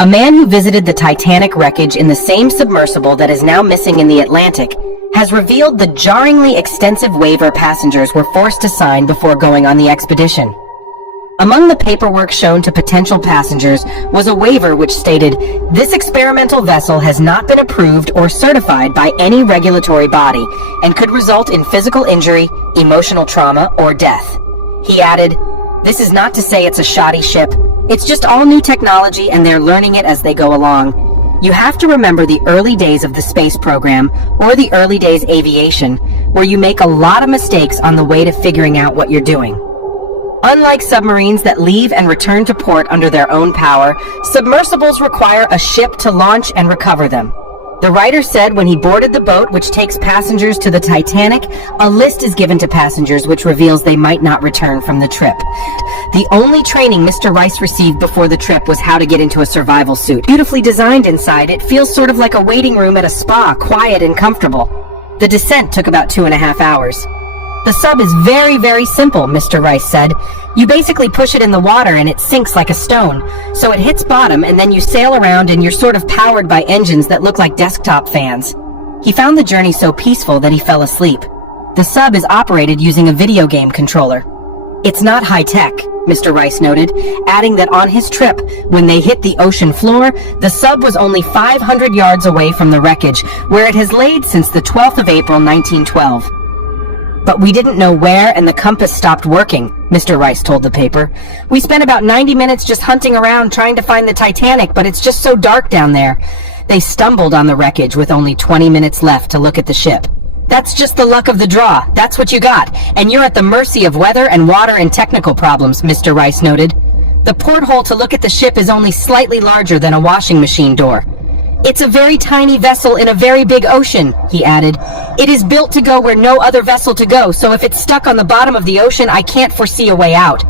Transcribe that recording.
A man who visited the Titanic wreckage in the same submersible that is now missing in the Atlantic has revealed the jarringly extensive waiver passengers were forced to sign before going on the expedition. Among the paperwork shown to potential passengers was a waiver which stated, "This experimental vessel has not been approved or certified by any regulatory body and could result in physical injury, emotional trauma, or death." He added, "This is not to say it's a shoddy ship. It's just all new technology and they're learning it as they go along. You have to remember the early days of the space program or the early days aviation, where you make a lot of mistakes on the way to figuring out what you're doing." Unlike submarines that leave and return to port under their own power, submersibles require a ship to launch and recover them. The writer said when he boarded the boat which takes passengers to the Titanic, a list is given to passengers which reveals they might not return from the trip. The only training Mr. Rice received before the trip was how to get into a survival suit. Beautifully designed inside, it feels sort of like a waiting room at a spa, quiet and comfortable. The descent took about 2.5 hours. "The sub is very, very simple," Mr. Rice said. "You basically push it in the water and it sinks like a stone. So it hits bottom and then you sail around and you're sort of powered by engines that look like desktop fans." He found the journey so peaceful that he fell asleep. The sub is operated using a video game controller. "It's not high-tech," Mr. Rice noted, adding that on his trip, when they hit the ocean floor, the sub was only 500 yards away from the wreckage, where it has laid since the 12th of April 1912. "But we didn't know where and the compass stopped working," Mr. Rice told the paper. "We spent about 90 minutes just hunting around trying to find the Titanic, but it's just so dark down there." They stumbled on the wreckage with only 20 minutes left to look at the ship. "That's just the luck of the draw. That's what you got. And you're at the mercy of weather and water and technical problems," Mr. Rice noted. "The porthole to look at the ship is only slightly larger than a washing machine door. It's a very tiny vessel in a very big ocean," he added. "It is built to go where no other vessel to go, so if it's stuck on the bottom of the ocean, I can't foresee a way out."